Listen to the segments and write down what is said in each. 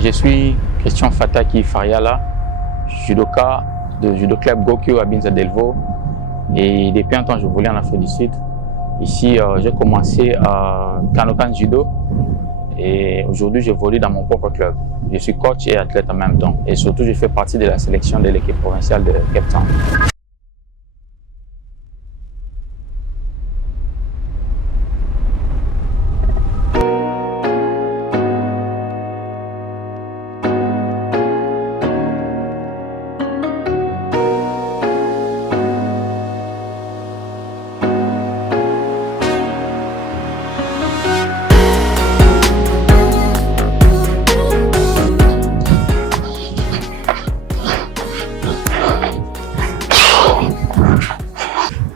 Je suis Christian Fataki Fariala, judoka de judo club Gokyo à Binza Delvaux. Et depuis un temps, je voulais en Afrique du Sud. Ici, j'ai commencé à Kanokan Judo et aujourd'hui, j'évolue dans mon propre club. Je suis coach et athlète en même temps. Et surtout, je fais partie de la sélection de l'équipe provinciale de Cape Town.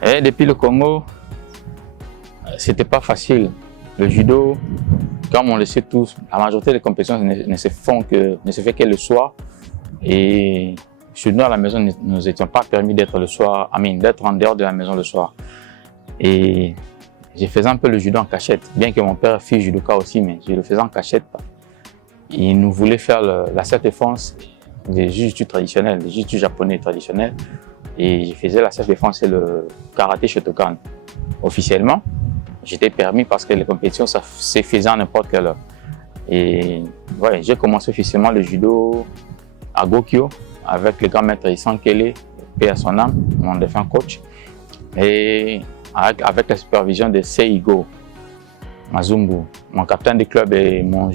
Et depuis le Congo, c'était pas facile. Le judo, comme on le sait tous, la majorité des compétitions ne se fait que le soir. Et chez nous à la maison, nous nous étions pas permis d'être le soir, d'être en dehors de la maison le soir. Et je faisais un peu le judo en cachette, bien que mon père fût judoka aussi, mais je le faisais en cachette. Il nous voulait faire la self-défense des jiu-jitsu traditionnels, des jiu-jitsu japonais traditionnels. Et je faisais la self-défense et le karaté Shotokan. Officiellement, j'étais permis parce que les compétitions, ça se faisait à n'importe quelle heure. Et ouais, j'ai commencé officiellement le judo à Gokyo avec le grand maître Issan Kele, paix à son âme, mon défunt coach. Et avec la supervision de Seigo Mazumbu, mon capitaine du club et mon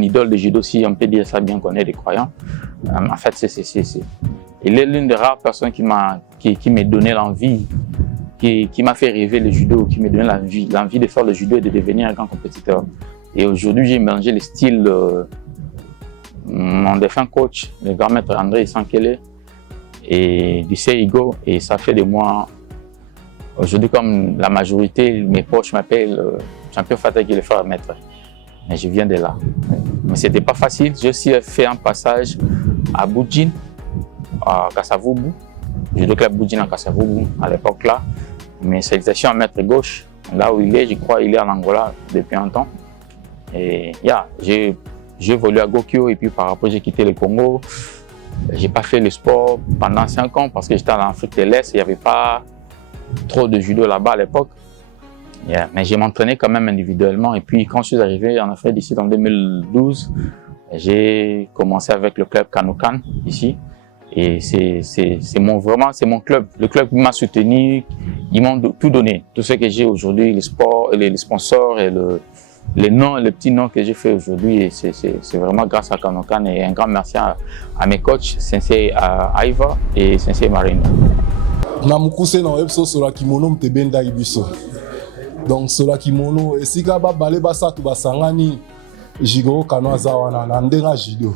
idole de judo, si on peut dire ça bien qu'on est des croyants. En fait, il est l'une des rares personnes qui m'a donné l'envie, qui m'a fait rêver le judo, qui m'a donné l'envie de faire le judo et de devenir un grand compétiteur. Et aujourd'hui, j'ai mélangé les styles de mon défunt coach, le grand maître André Sankele, et du Seigo, et ça fait de moi, aujourd'hui, comme la majorité, mes proches m'appellent champion Fataki le frère maître. Mais je viens de là. Mais c'était pas facile. J'ai aussi fait un passage à Boudjine, à Kasavubu, judo club Boudjine à Kasavubu à l'époque là. Mes salutations à maître gauche, là où il est, je crois il est en Angola depuis un temps. Et j'ai évolué à Gokyo et puis par après j'ai quitté le Congo. J'ai pas fait le sport pendant 5 ans parce que j'étais en Afrique de l'Est, il n'y avait pas trop de judo là-bas à l'époque. Mais j'ai m'entraîné quand même individuellement et puis quand je suis arrivé en Afrique d'ici en 2012, j'ai commencé avec le club Kanokan ici. Et c'est mon club. Le club m'a soutenu, ils m'ont tout donné. Tout ce que j'ai aujourd'hui, les sports, les sponsors et les petits noms que j'ai fait aujourd'hui, c'est vraiment grâce à Kanokan et un grand merci à mes coachs, Sensei Aiva et Sensei Marina. Namukuse na webso sola kimono mtebenda ibiso. Donc sola kimono esika ba bale basatu basangani Jigo kano azawana na ndenga judo.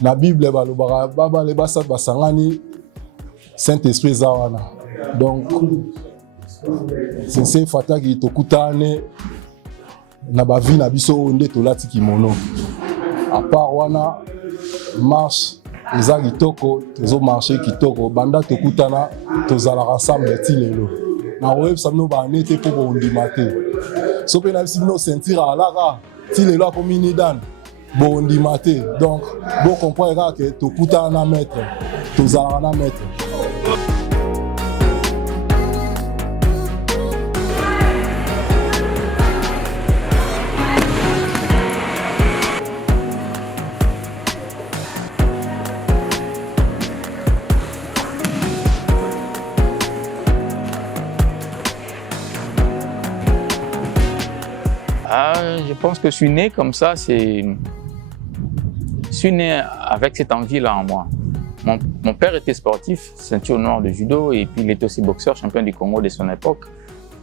Na Bible balobaka baba le basat basangani Saint-Esprit zawana. Donc Sensei Fataki tokutane na bavi na biso onde tolati kimono. À part wana marche eza kitoko, tozo marcher kitoko banda tokutana tozala ensemble ti lelo. Na websa no ba nete po bondima te. So pe na bino sentir alaka ti lelo akomi dan bondima te. Donc bon comprendre que tokutana na maître, tozala na maître. Je pense que je suis né comme ça, je suis né avec cette envie-là en moi. Mon père était sportif, ceinture noire de judo, et puis il était aussi boxeur, champion du Congo de son époque,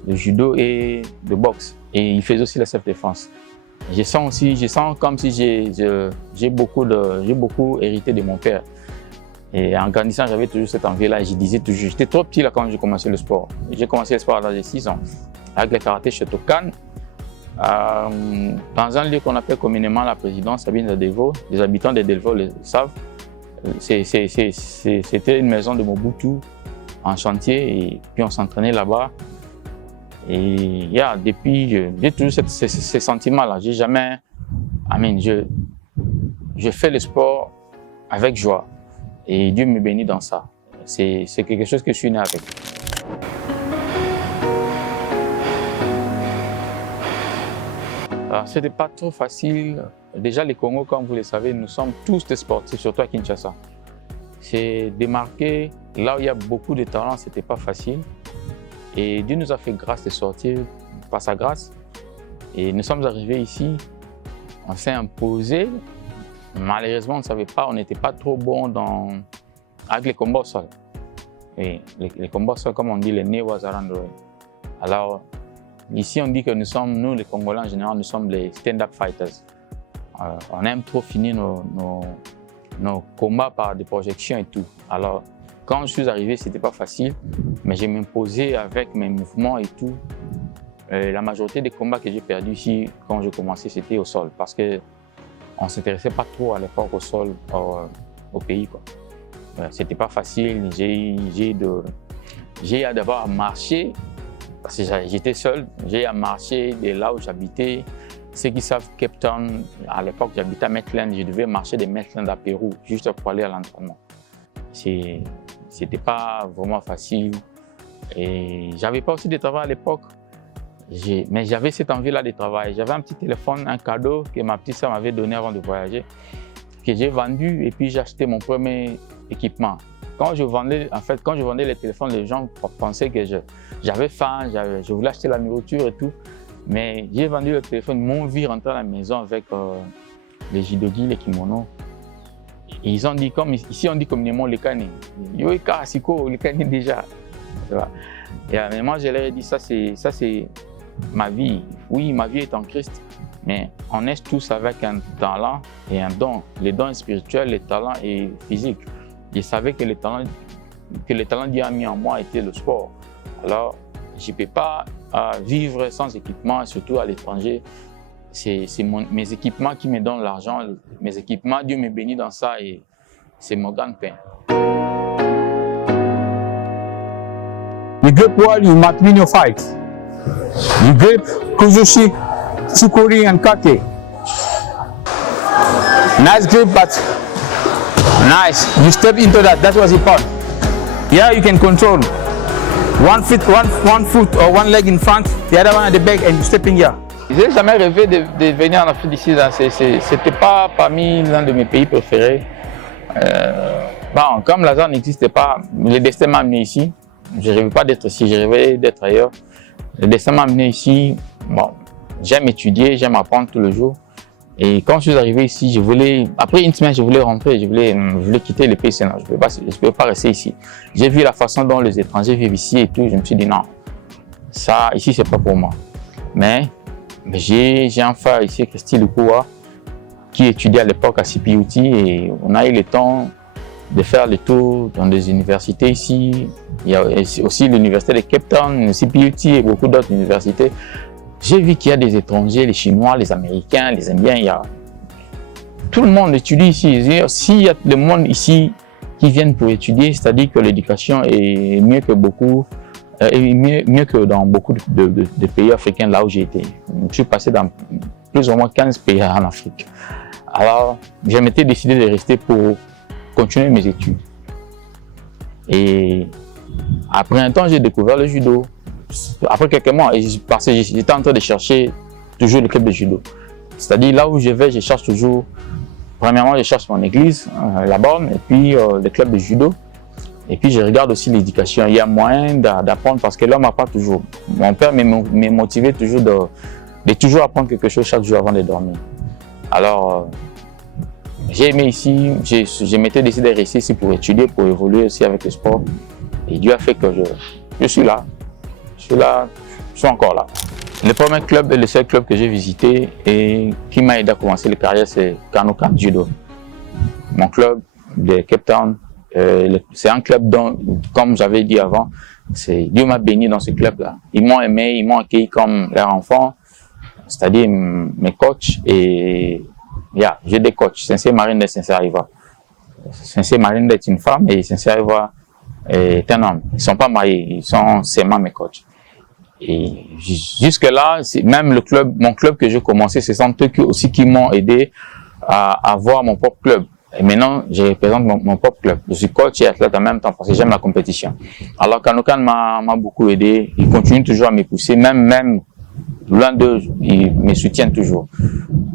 de judo et de boxe. Et il faisait aussi la self-défense. Je sens comme si j'ai beaucoup hérité de mon père. Et en grandissant, j'avais toujours cette envie-là. Je disais toujours, j'étais trop petit là quand j'ai commencé le sport. J'ai commencé le sport à l'âge de 6 ans, avec le karaté Shotokan. Dans un lieu qu'on appelle communément la présidence Sabine de Delvaux, les habitants de Delvaux le savent, c'était une maison de Mobutu en chantier et puis on s'entraînait là-bas. Et depuis, j'ai toujours ces sentiments-là. J'ai jamais, je fais le sport avec joie et Dieu me bénit dans ça. C'est quelque chose que je suis né avec. Alors, c'était pas trop facile. Déjà, les Congos, comme vous le savez, nous sommes tous des sportifs, surtout à Kinshasa. C'est démarquer là où il y a beaucoup de talents, c'était pas facile. Et Dieu nous a fait grâce de sortir par sa grâce. Et nous sommes arrivés ici, on s'est imposé. Malheureusement, on ne savait pas, on n'était pas trop bon avec les combats au sol. Et les combats au sol, comme on dit, les Néo-Wazarandoi. Alors, ici, on dit que nous, les Congolais en général, nous sommes les stand-up fighters. On aime trop finir nos combats par des projections et tout. Alors, quand je suis arrivé, c'était pas facile, mais j'ai m'imposé avec mes mouvements et tout. La majorité des combats que j'ai perdus ici, quand j'ai commencé, c'était au sol, parce que on ne s'intéressait pas trop à l'époque au sol, au pays, quoi. C'était pas facile. J'ai d'abord à marcher, parce que j'étais seul. J'ai à marcher de là où j'habitais. Ceux qui savent Cape Town, à l'époque, j'habitais à Maitland. Je devais marcher de Maitland à Pérou, juste pour aller à l'entraînement. C'était pas vraiment facile. Et j'avais pas aussi de travail à l'époque. Mais j'avais cette envie-là de travailler. J'avais un petit téléphone, un cadeau que ma petite sœur m'avait donné avant de voyager, que j'ai vendu et puis j'ai acheté mon premier équipement. Quand je vendais les téléphones, les gens pensaient que j'avais faim, je voulais acheter la nourriture et tout. Mais j'ai vendu le téléphone, ils m'ont vu rentrer à la maison avec les jidogi, les kimonos. Et ils ont dit, comme ici on dit communément le kani. Yo asiko, le kani déjà. Et moi je leur ai dit, ça c'est ma vie. Oui, ma vie est en Christ, mais on est tous avec un talent et un don. Les dons spirituels, les talents et physiques. Je savais que le talent Dieu a mis en moi était le sport. Alors, je ne peux pas vivre sans équipement, surtout à l'étranger. C'est mes équipements qui me donnent l'argent. Mes équipements, Dieu me bénit dans ça et c'est mon gagne-pain. You grip well, you might win your fight. You grip Kuzushi, Tsukuri, and Kake. Nice grip, but nice. You step into that was important. Yeah, you can control. One foot or one leg in front, the other one at the back, and you step in here. J'ai jamais rêvé de venir en Afrique d'ici. C'était pas parmi l'un de mes pays préférés. Bon, comme Lazare n'existait pas, le destin m'a amené ici. Je ne rêvais pas d'être ici, je rêvais d'être ailleurs. Le destin m'a amené ici. Bon, j'aime étudier, j'aime apprendre tous les jours. Et quand je suis arrivé ici, après une semaine, je voulais rentrer, je voulais quitter le pays. Non, je ne peux pas rester ici. J'ai vu la façon dont les étrangers vivent ici et tout. Je me suis dit non, ça ici, c'est pas pour moi. Mais j'ai un frère ici, Christy Lukoua, qui étudiait à l'époque à CPUT et on a eu le temps de faire le tour dans des universités ici. Il y a aussi l'université de Cape Town, le CPUT et beaucoup d'autres universités. J'ai vu qu'il y a des étrangers, les Chinois, les Américains, les Indiens, tout le monde étudie ici. S'il y a le monde ici qui viennent pour étudier, c'est-à-dire que l'éducation est mieux que mieux que dans beaucoup de pays africains là où j'ai été. Je suis passé dans plus ou moins 15 pays en Afrique. Alors, je m'étais décidé de rester pour continuer mes études. Et après un temps, j'ai découvert le judo. Après quelques mois, parce que j'étais en train de chercher toujours le club de judo. C'est-à-dire là où je vais, je cherche toujours, premièrement je cherche mon église, la borne, et puis le club de judo. Et puis je regarde aussi l'éducation. Il y a moyen d'apprendre parce que l'homme n'apprend pas toujours. Mon père m'a motivé toujours de toujours apprendre quelque chose chaque jour avant de dormir. Alors j'ai aimé ici, je m'étais décidé de rester ici pour étudier, pour évoluer aussi avec le sport. Et Dieu a fait que je suis là. Je suis encore là. Le premier club et le seul club que j'ai visité et qui m'a aidé à commencer la carrière, c'est Kanoka Judo. Mon club de Cape Town, c'est un club dont, comme j'avais dit avant, Dieu m'a béni dans ce club-là. Ils m'ont aimé, ils m'ont accueilli comme leur enfant, c'est-à-dire mes coachs et j'ai des coachs. Sensei Marinde et Sensei Ariva. Sensei Marinde est une femme et Sensei Ariva est un homme. Ils ne sont pas mariés, ils sont seulement mes coachs. Et jusque-là, même mon club que j'ai commencé, ce sont eux aussi qui m'ont aidé à avoir mon propre club. Et maintenant, je représente mon propre club. Je suis coach et athlète en même temps parce que j'aime la compétition. Alors, Kanokan m'a beaucoup aidé. Il continue toujours à me pousser, même loin d'eux, ils me soutiennent toujours.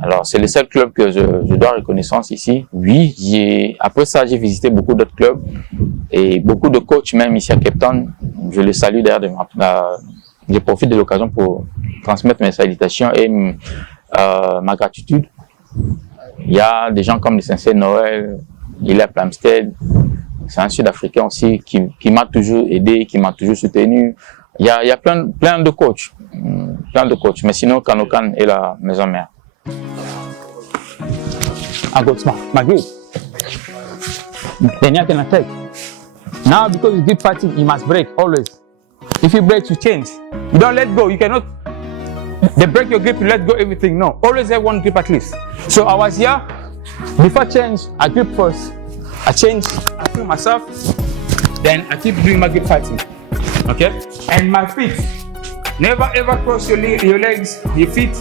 Alors, c'est le seul club que je dois reconnaissance ici. Oui, après ça, j'ai visité beaucoup d'autres clubs et beaucoup de coachs, même ici à Cape Town. Je les salue d'ailleurs. Je profite de l'occasion pour transmettre mes salutations et ma gratitude. Il y a des gens comme le Sensei Noël, il est à Plumstead. C'est un Sud-Africain aussi qui m'a toujours aidé, qui m'a toujours soutenu. Il y a plein de coachs. Mais sinon, Kanokan est la maison mère. I got smart. My grip. Then you can attack. Now, because you keep fighting, you must break always. If you break, you change. You don't let go. You cannot. They break your grip, you let go everything. No, always have one grip at least. So I was here. Before change, I grip first. I change. I feel myself. Then I keep doing my grip fighting. Okay. And my feet. Never ever cross your legs, your feet,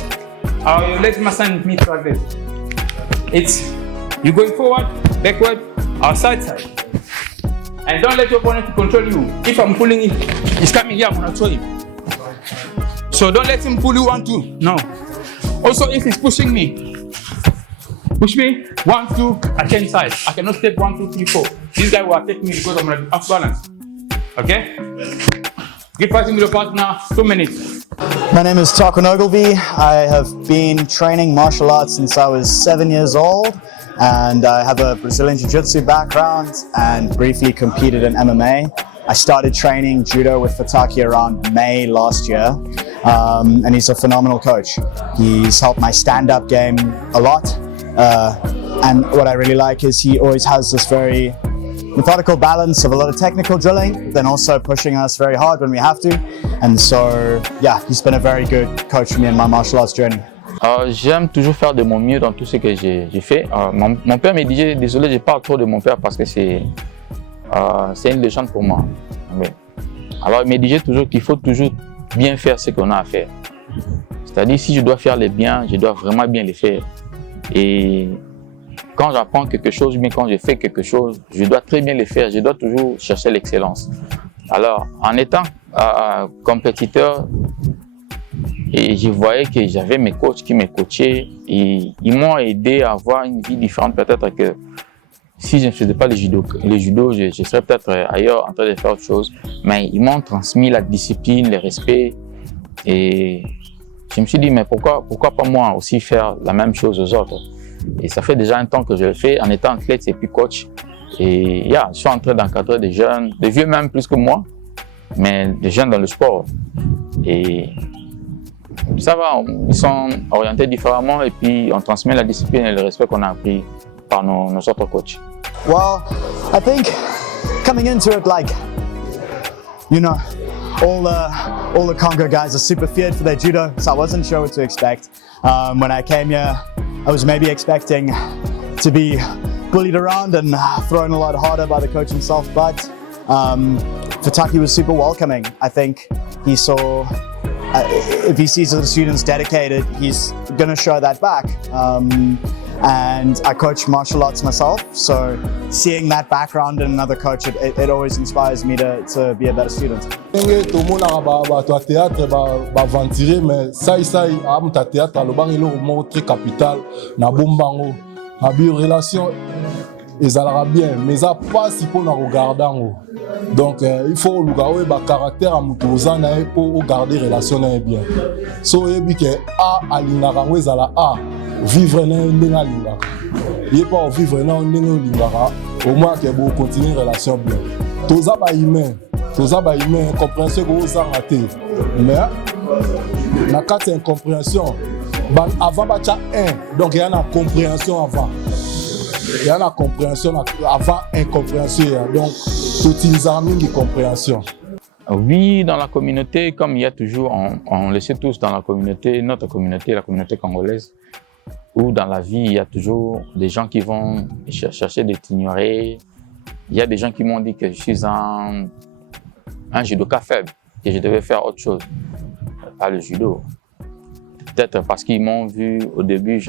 or your legs mustn't meet like this. It's you going forward, backward, or side. And don't let your opponent control you. If I'm pulling it, he's coming here, I'm gonna throw him. So don't let him pull you 1, 2. No. Also, if he's pushing me, push me 1, 2, I change side. I cannot step 1, 2, 3, 4. This guy will attack me because I'm gonna be off balance. Okay? Keep fighting with your partner, 2 minutes. My name is Tarquin Ogilvie. I have been training martial arts since I was 7 years old, and I have a Brazilian Jiu-Jitsu background and briefly competed in MMA. I started training judo with Fataki around May last year, and he's a phenomenal coach. He's helped my stand-up game a lot, and what I really like is he always has this very methodical balance of a lot of technical drilling, then also pushing us very hard when we have to. And so, yeah, he's been a very good coach for me in my martial arts journey. J'aime toujours faire de mon mieux dans tout ce que j'ai fait. Mon père me disait, désolé, je parle trop de mon père parce que c'est une légende pour moi. Oui. Alors, il me disait toujours qu'il faut toujours bien faire ce qu'on a à faire. C'est-à-dire, si je dois faire les biens, je dois vraiment bien les faire. Et quand j'apprends quelque chose, ou bien quand je fais quelque chose, je dois très bien le faire. Je dois toujours chercher l'excellence. Alors, en étant compétiteur, et je voyais que j'avais mes coachs qui me coachaient et ils m'ont aidé à avoir une vie différente. Peut-être que si je ne faisais pas le judo, je serais peut-être ailleurs en train de faire autre chose. Mais ils m'ont transmis la discipline, le respect. Et je me suis dit, mais pourquoi pas moi aussi faire la même chose aux autres? Et ça fait déjà un temps que je le fais en étant athlète et puis coach. Et je suis en train d'encadrer des jeunes, des vieux même plus que moi, mais des jeunes dans le sport. Et ça va, ils sont orientés différemment et puis on transmet la discipline et le respect qu'on a appris par nos autres coachs. Well, I think coming into it, like, you know, all the Congo guys are super feared for their judo, so I wasn't sure what to expect. When I came here, I was maybe expecting to be bullied around and thrown a lot harder by the coach himself, but Fataki was super welcoming. I think he saw, if he sees the students dedicated, he's gonna show that back. And I coach martial arts myself, so seeing that background in another coach, it always inspires me to be a better student. Tout le monde a théâtre, aventuré, mais ça, a théâtre, le très capital, na bombango, na bio-relation, ils allaient bien, mais ça pas si pour nous regarder. Donc, il faut regarder le caractère à Moutouza pour garder la relation bien. So, il y a A à l'ingara, ils allaient A. Vivre dans un linga. Il pas vivre dans un linga. Au moins que vous continuez relation bien. Tous les humains, compréhension que vous avez raté. Mais dans cas d'incompréhension, avant bacha 1, donc il y a une compréhension avant. Il y a une compréhension avant incompréhension. Donc tout une compréhension. Oui, dans la communauté, comme il y a toujours, on le sait tous dans la communauté, notre communauté, la communauté congolaise, où dans la vie, il y a toujours des gens qui vont chercher de t'ignorer. Il y a des gens qui m'ont dit que je suis un judoka faible, que je devais faire autre chose, pas le judo. Peut-être parce qu'ils m'ont vu au début,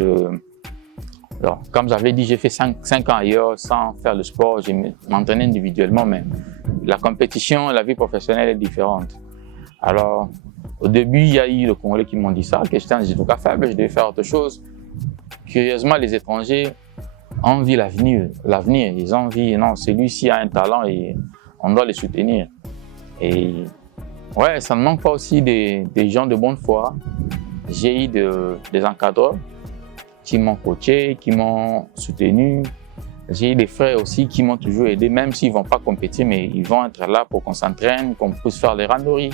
Alors, comme j'avais dit, j'ai fait 5 ans ailleurs sans faire le sport, je m'entraînais individuellement, mais la compétition et la vie professionnelle est différente. Alors, au début, il y a eu le Congolais qui m'ont dit ça, que j'étais un judoka faible, je devais faire autre chose. Curieusement, les étrangers ont vu l'avenir, ils ont vu, non, celui-ci a un talent et on doit le soutenir. Et ouais, ça ne manque pas aussi des gens de bonne foi. J'ai eu des encadreurs qui m'ont coaché, qui m'ont soutenu. J'ai eu des frères aussi qui m'ont toujours aidé, même s'ils ne vont pas compétir, mais ils vont être là pour qu'on s'entraîne, qu'on puisse faire les randonnées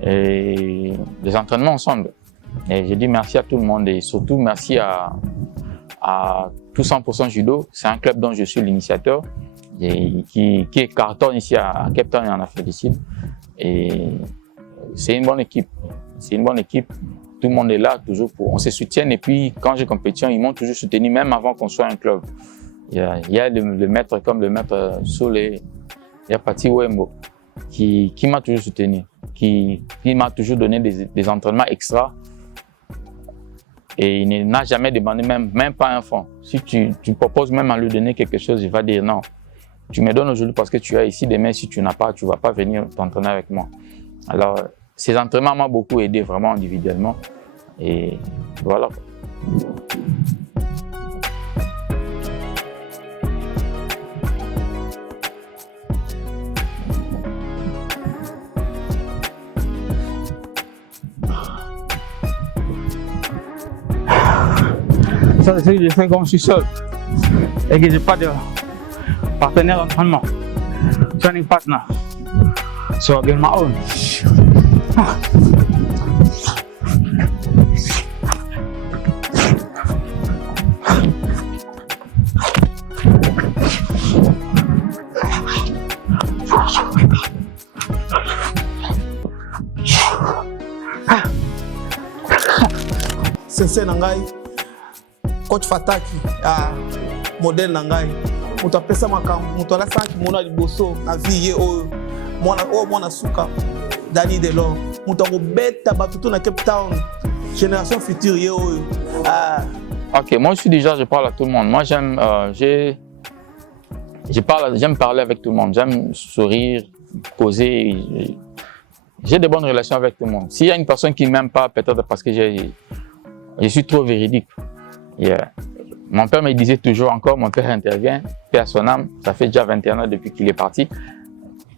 et les entraînements ensemble. Et j'ai dit merci à tout le monde et surtout merci à Tout 100% Judo. C'est un club dont je suis l'initiateur et qui cartonne ici à Cape Town et en Afrique du Sud. Et c'est une bonne équipe. C'est une bonne équipe. Tout le monde est là toujours on se soutient et puis quand j'ai compétition, ils m'ont toujours soutenu même avant qu'on soit un club. Il y a le maître comme le maître Soleil, il y a Pati Wembo qui m'a toujours soutenu, qui m'a toujours donné des entraînements extra et il n'a jamais demandé même pas un franc. Si tu proposes même à lui donner quelque chose, il va dire non. Tu me donnes aujourd'hui parce que tu es ici, demain si tu n'as pas, tu ne vas pas venir t'entraîner avec moi. Alors ces entraînements m'ont beaucoup aidé vraiment individuellement et voilà. Ça, c'est ce que j'ai fait quand je suis seul et que je n'ai pas de partenaire d'entraînement. Training partner. So I get my own. Sensei nangai, coach Fataki, modèle nangai. Mutu apesa makambo, mutu alasaki mona liboso na vie ye oyo. Mwana suka Dani Delors. Mutu akobeta batutu na Cape Town. Génération future ye oyo. Ok, moi je parle à tout le monde. Moi j'aime parler avec tout le monde. J'aime sourire, causer. J'ai de bonnes relations avec tout le monde. S'il y a une personne qui ne m'aime pas, peut-être parce que je suis trop véridique. Yeah. Mon père me disait toujours encore, mon père intervient, paix à son âme, ça fait déjà 21 ans depuis qu'il est parti,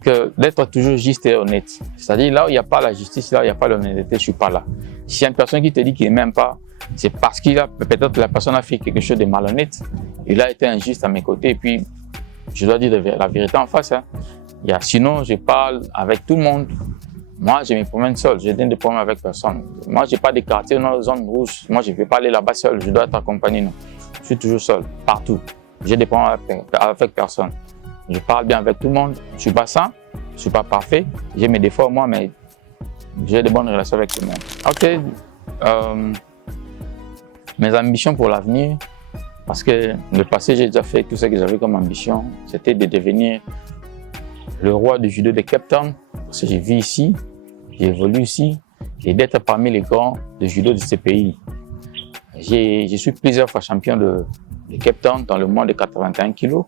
que d'être toujours juste et honnête. C'est-à-dire là où il n'y a pas la justice, là où il n'y a pas l'honnêteté, je ne suis pas là. Si y a une personne qui te dit qu'il ne m'aime pas, c'est parce peut-être la personne a fait quelque chose de malhonnête, il a été injuste à mes côtés et puis je dois dire la vérité en face. Hein. Sinon, je parle avec tout le monde. Moi, je me promène seul, je donne des problèmes avec personne. Moi, je n'ai pas de quartier dans la zone rouge. Moi, je ne vais pas aller là-bas seul, je dois être accompagné. Non. Je suis toujours seul, partout. J'ai des problèmes avec personne. Je parle bien avec tout le monde. Je ne suis pas sain, je ne suis pas parfait. J'ai mes défauts, moi, mais j'ai de bonnes relations avec tout le monde. Ok. Mes ambitions pour l'avenir, parce que le passé, j'ai déjà fait tout ce que j'avais comme ambition. C'était de devenir le roi du judo de Cape Town. Parce que j'ai vu ici, j'ai évolué ici, et d'être parmi les grands de judo de ce pays. Je suis plusieurs fois champion de Cape Town dans le moins de 81 kg.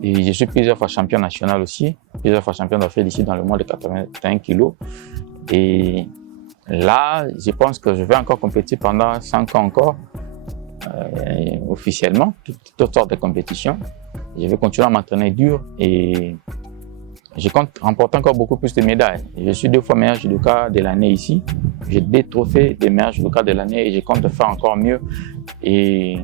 Et je suis plusieurs fois champion national aussi, plusieurs fois champion d'Afrique ici dans le moins de 81 kg. Et là, je pense que je vais encore compétir pendant 5 ans encore, officiellement, toutes sortes de compétitions. Je vais continuer à m'entraîner dur et je compte remporter encore beaucoup plus de médailles. Je suis 2 fois meilleur judoka de l'année ici. J'ai 2 trophées de meilleur judoka de l'année et je compte faire encore mieux et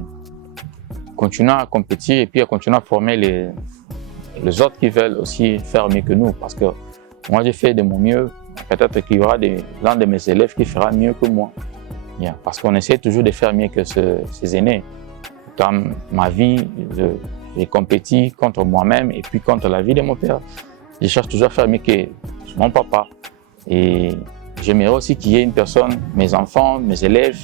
continuer à compétir et puis à continuer à former les autres qui veulent aussi faire mieux que nous. Parce que moi, j'ai fait de mon mieux. Peut-être qu'il y aura l'un de mes élèves qui fera mieux que moi. Yeah. Parce qu'on essaie toujours de faire mieux que ses aînés. Dans ma vie, j'ai compéti contre moi-même et puis contre la vie de mon père. Je cherche toujours à faire mieux que mon papa. Et j'aimerais aussi qu'il y ait une personne, mes enfants, mes élèves,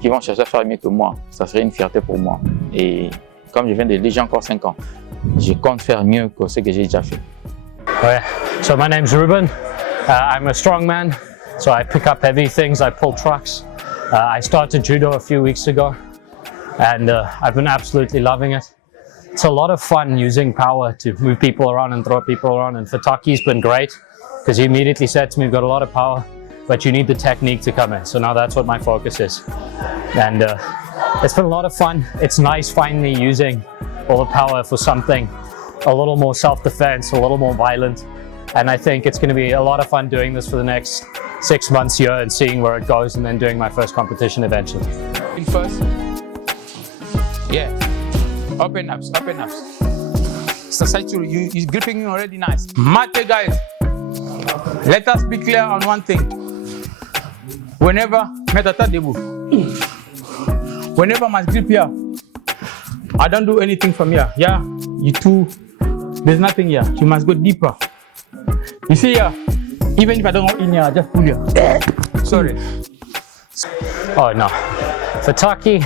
qui vont chercher à faire mieux que moi. Ça serait une fierté pour moi. Et comme je viens de le dire, j'ai encore 5 ans. Je compte faire mieux que ce que j'ai déjà fait. Okay. So my name's Ruben. I'm a strongman. So I pick up heavy things, I pull trucks. I started judo a few weeks ago. and I've been absolutely loving it. It's a lot of fun using power to move people around and throw people around, and Fataki's been great because he immediately said to me, "You've got a lot of power, but you need the technique to come in." So now that's what my focus is, and it's been a lot of fun. It's nice finally using all the power for something a little more self-defense, a little more violent, and I think it's going to be a lot of fun doing this for the next 6 months here and seeing where it goes, and then doing my first competition eventually. First, yeah, open ups. Sasaichuru, he's gripping you already nice. Mate guys, let us be clear on one thing. Whenever metata debout, whenever my grip here, I don't do anything from here. Yeah, you two, there's nothing here. You must go deeper. You see here, even if I don't go in here, I just pull here. Sorry. Oh no, Fataki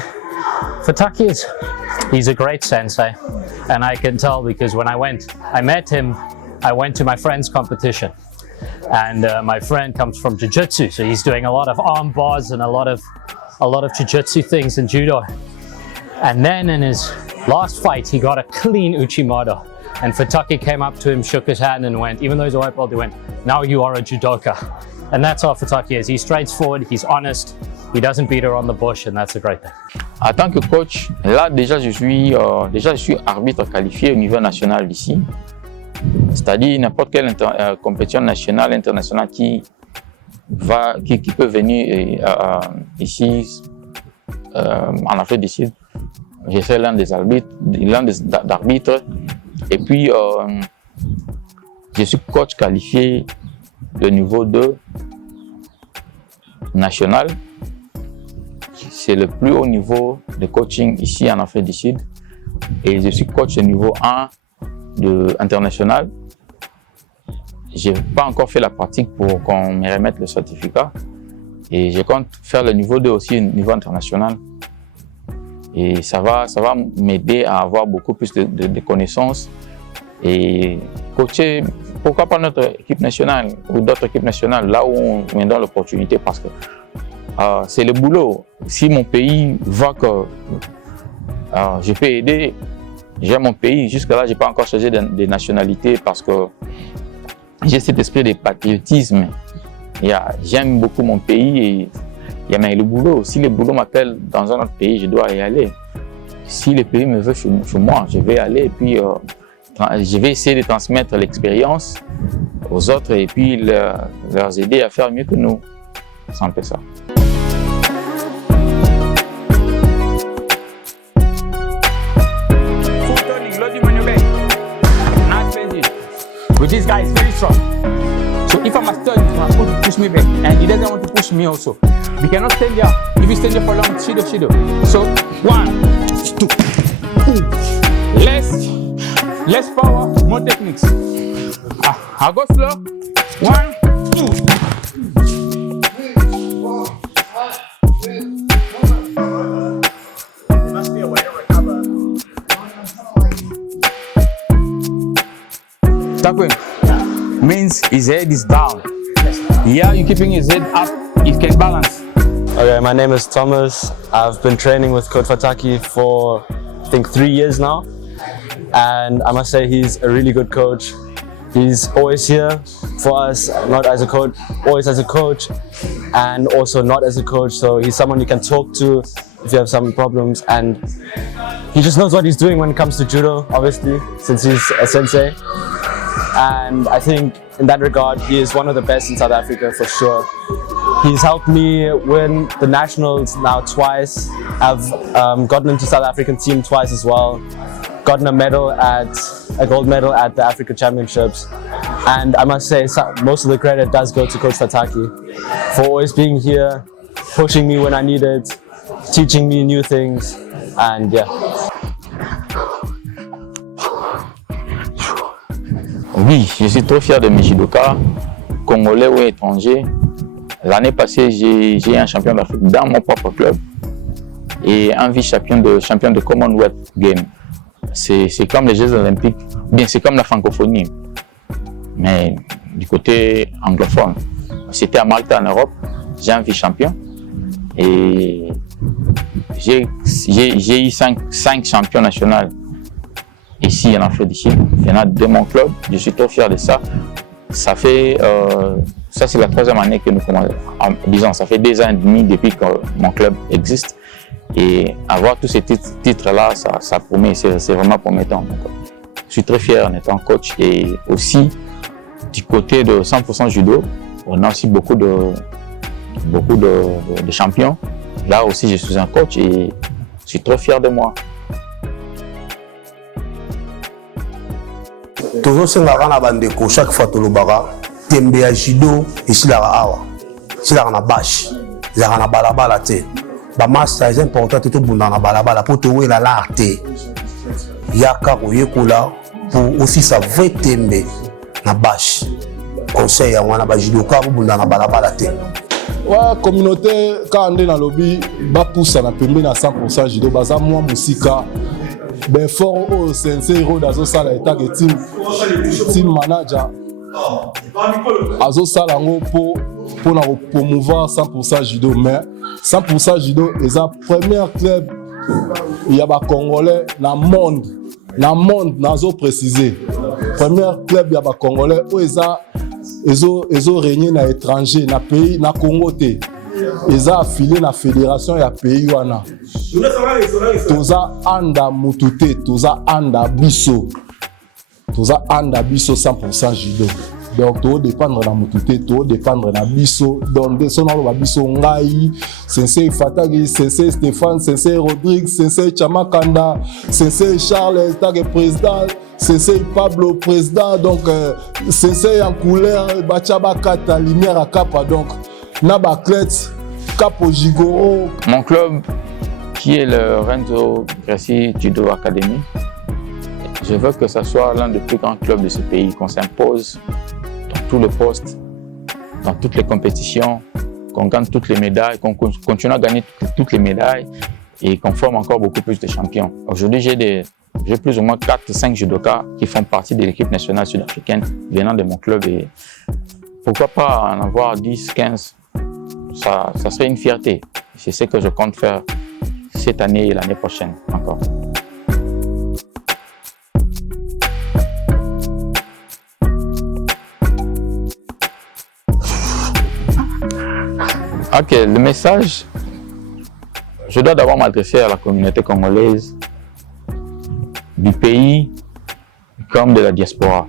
he's a great sensei, and I can tell because when I met him, I went to my friend's competition, and my friend comes from jiu-jitsu, so he's doing a lot of arm bars and a lot of jiu-jitsu things in judo. And then in his last fight, he got a clean Uchimata. And Fataki came up to him, shook his hand and went, even though he's a white belt, he went, "Now you are a judoka." And that's how Fataki is. He's straightforward, he's honest, he doesn't beat around the bush, and that's a great thing. En tant que coach, là déjà je suis arbitre qualifié au niveau national ici. C'est-à-dire n'importe quelle compétition nationale, internationale qui peut venir ici en Afrique du Sud. Je suis l'un des arbitres. Et puis, je suis coach qualifié de niveau 2 national. C'est le plus haut niveau de coaching ici en Afrique du Sud. Et je suis coach de niveau 1 international. Je n'ai pas encore fait la pratique pour qu'on me remette le certificat. Et je compte faire le niveau 2 aussi, au niveau international. Et ça va m'aider à avoir beaucoup plus de connaissances et coacher, pourquoi pas notre équipe nationale ou d'autres équipes nationales, là où on me donne l'opportunité, parce que c'est le boulot. Si mon pays voit que je peux aider, j'aime mon pays. Jusque-là, je n'ai pas encore changé de nationalité parce que j'ai cet esprit de patriotisme. J'aime beaucoup mon pays et mais le boulot, si le boulot m'appelle dans un autre pays, je dois y aller. Si le pays me veut chez moi, je vais aller et puis je vais essayer de transmettre l'expérience aux autres et puis leur aider à faire mieux que nous. C'est un peu ça. But this guy is very strong. So if I'm a stud, he's supposed to push me back, and he doesn't want to push me also. We cannot stand there. If you stand there for long, shido. So 1, 2. Less power, more techniques. I'll go slow. 1, 2. Takwim means his head is down. Yeah, you're keeping his head up, he can balance. Okay, my name is Thomas. I've been training with Coach Fataki for I think 3 years now. And I must say he's a really good coach. He's always here for us, not as a coach, always as a coach, and also not as a coach. So he's someone you can talk to if you have some problems, and he just knows what he's doing when it comes to judo, obviously, since he's a sensei. And I think in that regard, he is one of the best in South Africa for sure. He's helped me win the nationals now twice. I've gotten into South African team twice as well. Gotten a gold medal at the Africa Championships. And I must say, most of the credit does go to Coach Fataki for always being here, pushing me when I need it, teaching me new things, and yeah. Oui, je suis trop fier de mes judokas, congolais ou étrangers. L'année passée, j'ai un champion d'Afrique dans mon propre club et un vice-champion de Commonwealth Games. C'est comme les Jeux Olympiques, bien c'est comme la francophonie, mais du côté anglophone. C'était à Malta en Europe, j'ai un vice-champion et J'ai eu 5 champions nationaux ici en Afrique du Sud. Il y en a de mon club. Je suis trop fier de ça. Ça fait, ça c'est la 3e année que nous commençons. Disons, ça fait 2 ans et demi depuis que mon club existe. Et avoir tous ces titres-là, ça promet, c'est vraiment promettant. Donc, je suis très fier en étant coach. Et aussi, du côté de 100% judo, on a aussi beaucoup de champions. Là aussi, je suis un coach et je suis très fier de moi. tozosengaka na bandeko chaque fois tolobaka tembe ya judo esilaka awa esilaka na bashe ezalaka na balabala te bamaster eza important te tobunda na balabala mpo towela l'art te yaka koyekola mpo osisa vrai tembe na bashe conseil yango wana bajudoka bobunda na balabala te. Ouais, communauté quand on dans lobby ba poussa na pembe na 100% judo baza mwa musika ben fort au sensei hero dazo sala eta ke team manager azo sala ngo po na promouvoir 100% judo mais 100% judo eza premier club ya ba congolais na monde nazo préciser premier club ya ba congolais o eza ezo régner na étranger na pays na Congo te eza affilié na fédération ya pays wana toza anda mutu te toza anda biso 100% judo donc to dépendre na mutu te to dépendre na biso donc so na lo biso ngai sensei Fataki sensei Stéphane sensei Rodrigue sensei Chamakanda sensei Charles Tage président sensei Pablo président donc sensei en couleur bachaba kata lumière à capa donc na baklet capo Jigoro. Mon club qui est le Renzo Gracie Judo Academy, je veux que ce soit l'un des plus grands clubs de ce pays, qu'on s'impose dans tous les postes, dans toutes les compétitions, qu'on gagne toutes les médailles, qu'on continue à gagner toutes les médailles et qu'on forme encore beaucoup plus de champions. Aujourd'hui, j'ai plus ou moins 4-5 judokas qui font partie de l'équipe nationale sud-africaine venant de mon club et pourquoi pas en avoir 10, 15, ça serait une fierté. C'est ce que je compte faire cette année et l'année prochaine encore. Ok, le message, je dois d'abord m'adresser à la communauté congolaise du pays comme de la diaspora.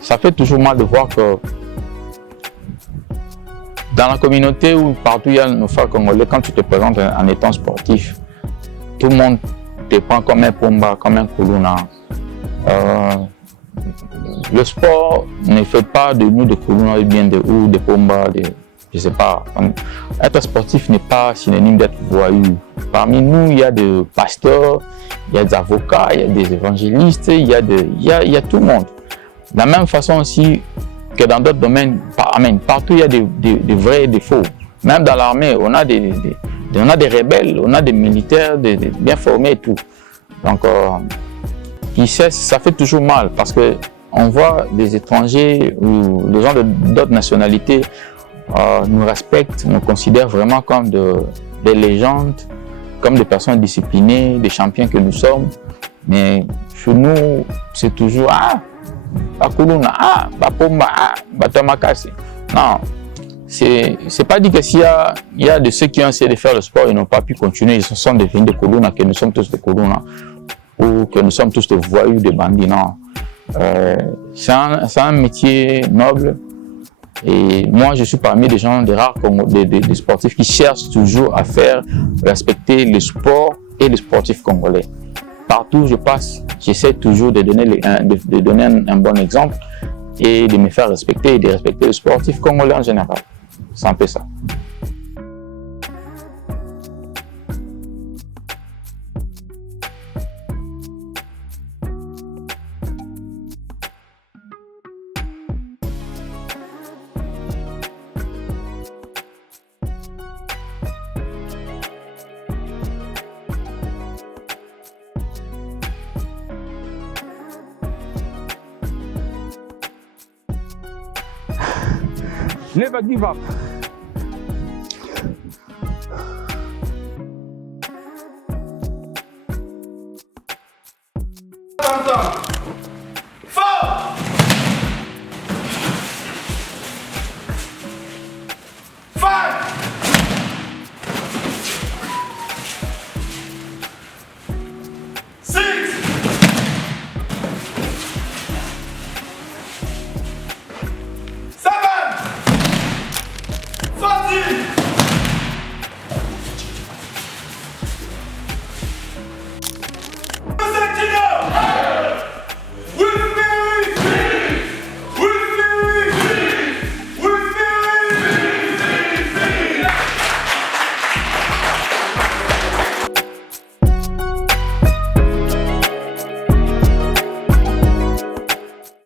Ça fait toujours mal de voir que dans la communauté ou partout il y a nos frères congolais, quand tu te présentes en étant sportif, tout le monde te prend comme un Pomba, comme un Kuluna. Le sport ne fait pas de nous de Kuluna ou bien de Pomba, je sais pas. Être sportif n'est pas synonyme d'être voyou. Parmi nous, il y a des pasteurs, il y a des avocats, il y a des évangélistes, il y a tout le monde. De la même façon aussi que dans d'autres domaines, partout il y a des vrais et des faux. Même dans l'armée, on a des rebelles, on a des militaires bien formés et tout. Donc, ça fait toujours mal parce qu'on voit des étrangers ou des gens d'autres nationalités nous respectent, nous considèrent vraiment comme des légendes, comme des personnes disciplinées, des champions que nous sommes. Mais chez nous, c'est toujours Bakuluna, Bapomba, Batamakasi. Non, c'est pas dit que s'il y a de ceux qui ont essayé de faire le sport, ils n'ont pas pu continuer, ils sont devenus des Kuluna, que nous sommes tous des Kuluna, ou que nous sommes tous des voyous, des bandits. Non. C'est un métier noble. Et moi, je suis parmi des gens, des rares des sportifs qui cherchent toujours à faire respecter le sport et les sportifs congolais. Partout où je passe, j'essaie toujours de donner un bon exemple et de me faire respecter et de respecter les sportifs congolais en général. C'est un peu ça. Never give up. tam tam.